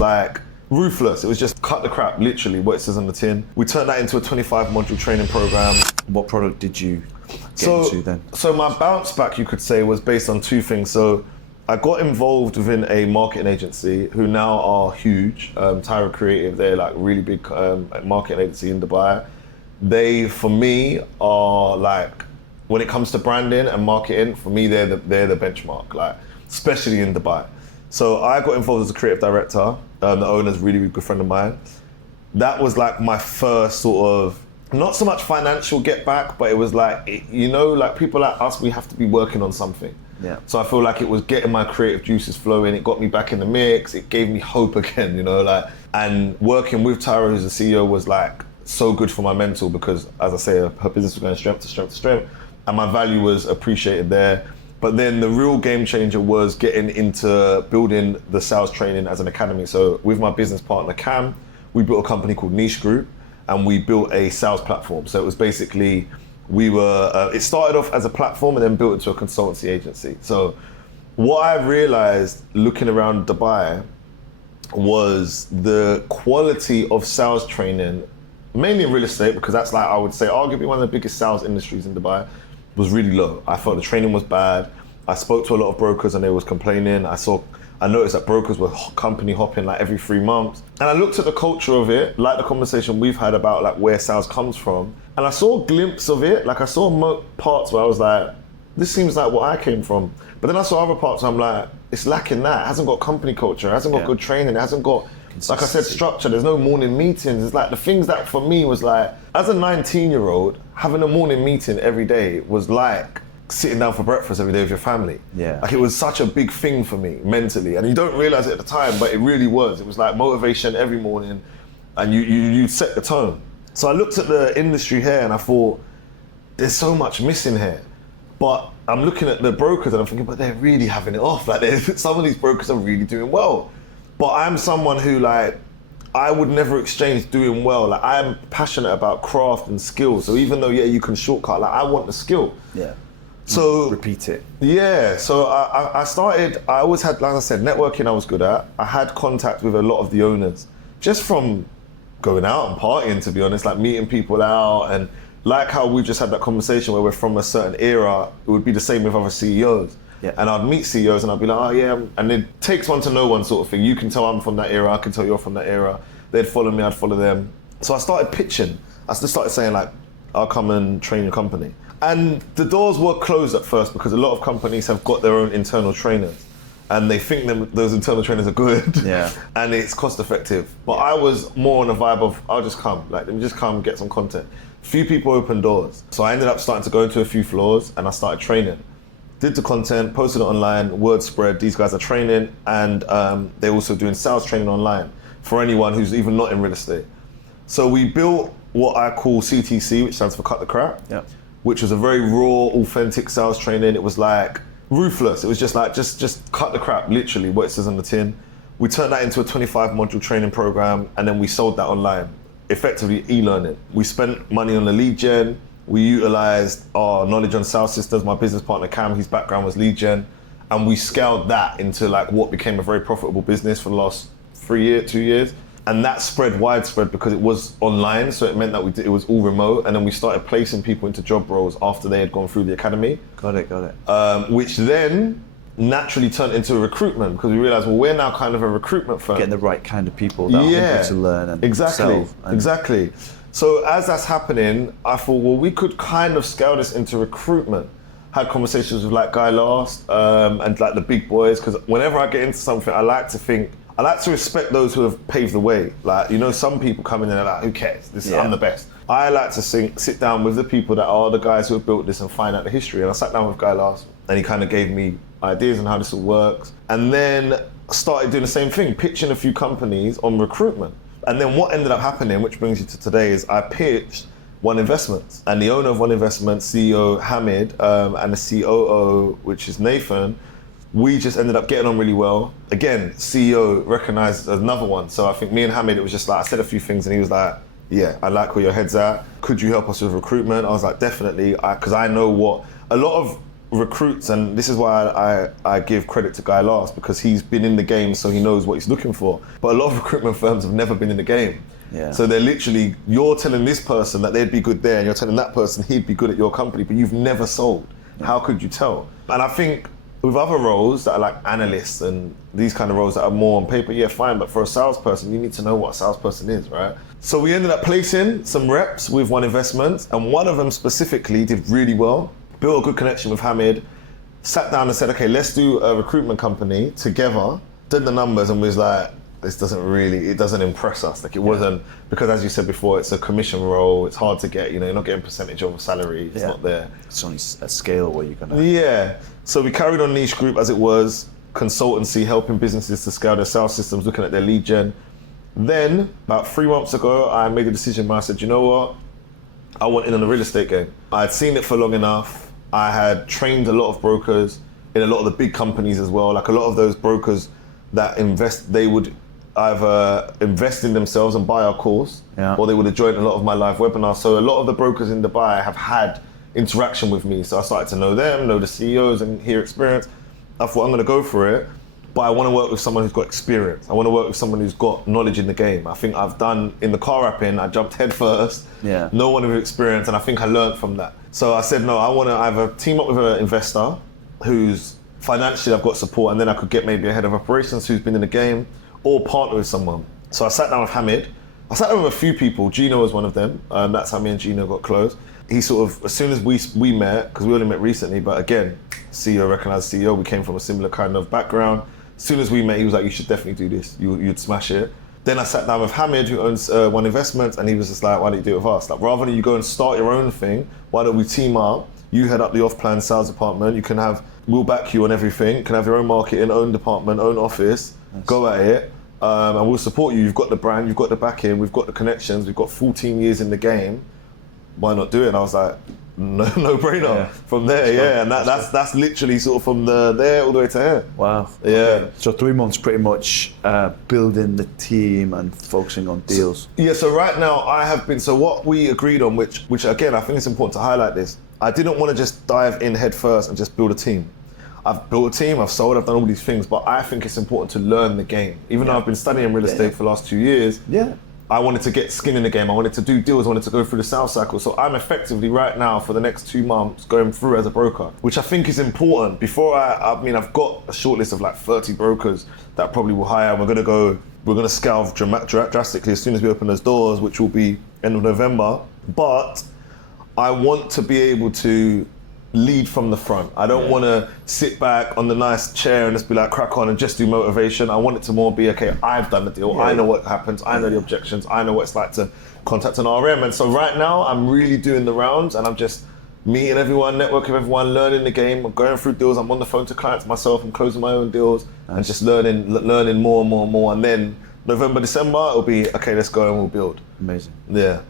like ruthless. It was just cut the crap, literally, what it says on the tin. We turned that into a 25 module training program. What product did you get into then? So my bounce back, you could say, was based on two things. So I got involved within a marketing agency who now are huge, Tyra Creative. They're like really big marketing agency in Dubai. They, for me, are like, when it comes to branding and marketing, for me, they're the benchmark, like, especially in Dubai. So I got involved as a creative director. The owner's a really, really good friend of mine. That was like my first sort of, not so much financial get back, but it was like, you know, like people like us, we have to be working on something. Yeah. So I feel like it was getting my creative juices flowing. It got me back in the mix. It gave me hope again, you know, like, and working with Tyra, who's the CEO, was like so good for my mental because, as I say, her business was going strength to strength to strength, and my value was appreciated there. But then the real game changer was getting into building the sales training as an academy. So with my business partner, Cam, we built a company called Niche Group, and we built a sales platform. So it was basically, it started off as a platform and then built into a consultancy agency. So what I realized looking around Dubai was the quality of sales training, mainly in real estate, because that's like, I would say, arguably one of the biggest sales industries in Dubai, was really low. I felt the training was bad. I spoke to a lot of brokers and they was complaining. I noticed that brokers were company hopping like every 3 months. And I looked at the culture of it, like the conversation we've had about like where sales comes from. And I saw a glimpse of it. Like I saw parts where I was like, this seems like what I came from. But then I saw other parts where I'm like, it's lacking that. It hasn't got company culture. It hasn't got good training. It hasn't got, like I said, structure. There's no morning meetings. It's like the things that for me was like, as a 19-year-old, having a morning meeting every day was like sitting down for breakfast every day with your family. Yeah. Like it was such a big thing for me mentally. And you don't realize it at the time, but it really was. It was like motivation every morning and you set the tone. So I looked at the industry here and I thought, there's so much missing here. But I'm looking at the brokers and I'm thinking, but they're really having it off. Like some of these brokers are really doing well. But I'm someone who like, I would never exchange doing well. Like I'm passionate about craft and skill. So even though, yeah, you can shortcut, like I want the skill. Yeah. So repeat it. Yeah, so I always had, like I said, networking I was good at. I had contact with a lot of the owners, just from going out and partying, to be honest, like meeting people out, and like how we just had that conversation where we're from a certain era, it would be the same with other CEOs. Yeah. And I'd meet CEOs and I'd be like, oh yeah, and it takes one to know one sort of thing. You can tell I'm from that era, I can tell you're from that era. They'd follow me, I'd follow them. So I started pitching. I just started saying like, I'll come and train your company. And the doors were closed at first because a lot of companies have got their own internal trainers and they think those internal trainers are good. Yeah. And it's cost effective. But I was more on a vibe of, I'll just come, like let me just come get some content. Few people opened doors. So I ended up starting to go into a few floors and I started training. Did the content, posted it online, word spread, these guys are training, and they're also doing sales training online for anyone who's even not in real estate. So we built what I call CTC, which stands for Cut the Crap. Yeah. Which was a very raw, authentic sales training. It was like ruthless. It was just like, just cut the crap, literally, what it says on the tin. We turned that into a 25 module training program and then we sold that online, effectively e-learning. We spent money on the lead gen. We utilized our knowledge on sales systems. My business partner, Cam, his background was lead gen. And we scaled that into like what became a very profitable business for the last 2 years. And that spread widespread because it was online, so it meant that it was all remote, and then we started placing people into job roles after they had gone through the academy. Got it. Which then naturally turned into recruitment because we realized, well, we're now kind of a recruitment firm. Getting the right kind of people that are hungry to learn and exactly. sell. Exactly. So as that's happening, I thought, well, we could kind of scale this into recruitment. Had conversations with like Guy Last and like the big boys, because whenever I get into something, I like to respect those who have paved the way. Like, you know, some people come in and they're like, who cares? I'm the best. I like to sit down with the people that are the guys who have built this and find out the history. And I sat down with Guy last and he kind of gave me ideas on how this all works. And then started doing the same thing, pitching a few companies on recruitment. And then what ended up happening, which brings you to today, is I pitched One Investments. And the owner of One Investments, CEO Hamid, and the COO, which is Nathan, we just ended up getting on really well. Again, CEO recognized another one. So I think me and Hamid, it was just like, I said a few things and he was like, yeah, I like where your head's at. Could you help us with recruitment? I was like, definitely, because I know what, a lot of recruits, and this is why I give credit to Guy last, because he's been in the game, so he knows what he's looking for. But a lot of recruitment firms have never been in the game. Yeah. So they're literally, you're telling this person that they'd be good there, and you're telling that person he'd be good at your company, but you've never sold. Yeah. How could you tell? And I think with other roles that are like analysts and these kind of roles that are more on paper, yeah, fine, but for a salesperson, you need to know what a salesperson is, right? So we ended up placing some reps with One Investment, and one of them specifically did really well, built a good connection with Hamid, sat down and said, okay, let's do a recruitment company together, did the numbers, and was like, this it doesn't impress us. Like it wasn't, because as you said before, it's a commission role, it's hard to get, you're not getting percentage of a salary, it's not there. It's only a scale where you're gonna... Yeah, so we carried on niche group as it was, consultancy, helping businesses to scale their sales systems, looking at their lead gen. Then, about 3 months ago, I made a decision where I said, you know what? I want in on the real estate game. I'd seen it for long enough. I had trained a lot of brokers in a lot of the big companies as well. Like a lot of those brokers that invest, they would either invest in themselves and buy our course, or they would have joined a lot of my live webinars. So a lot of the brokers in Dubai have had interaction with me. So I started to know them, know the CEOs and hear experience. I thought I'm gonna go for it, but I wanna work with someone who's got experience. I wanna work with someone who's got knowledge in the game. I think I've done, in the car wrapping, I jumped head first, no one with experience, and I think I learned from that. So I said, no, I wanna either team up with an investor who's financially I've got support, and then I could get maybe a head of operations who's been in the game, or partner with someone. So I sat down with Hamid. I sat down with a few people. Gino was one of them. That's how me and Gino got close. He sort of, as soon as we met, because we only met recently, but again, CEO, recognized CEO, we came from a similar kind of background. As soon as we met, he was like, you should definitely do this. You'd smash it. Then I sat down with Hamid, who owns One Investment, and he was just like, why don't you do it with us? Like, rather than you go and start your own thing, why don't we team up? You head up the off-plan sales department. You can we'll back you on everything. You can have your own marketing, own department, own office. Nice. Go at it. And we'll support you. You've got the brand, you've got the backing, we've got the connections, we've got 14 years in the game. Why not do it? And I was like, no brainer. From there, and that's literally sort of from there all the way to here. Wow. Yeah. Okay. So 3 months pretty much building the team and focusing on deals. So right now I have been, so what we agreed on, which again, I think it's important to highlight this, I didn't want to just dive in head first and just build a team. I've built a team, I've sold, I've done all these things, but I think it's important to learn the game. Even though I've been studying real estate for the last 2 years, I wanted to get skin in the game. I wanted to do deals, I wanted to go through the sales cycle. So I'm effectively right now for the next 2 months going through as a broker, which I think is important. Before I've got a short list of like 30 brokers that probably will hire. We're gonna scale drastically as soon as we open those doors, which will be end of November. But I want to be able to lead from the front. I don't want to sit back on the nice chair and just be like, crack on and just do motivation. I want it to more be, okay, I've done the deal. I know what happens. I know the objections. I know what it's like to contact an RM. And so right now I'm really doing the rounds, and I'm just meeting everyone, networking with everyone, learning the game. I'm going through deals. I'm on the phone to clients myself. I'm closing my own deals and just learning more and more and more. And then November, December, it'll be, okay, let's go and we'll build. Amazing. Yeah.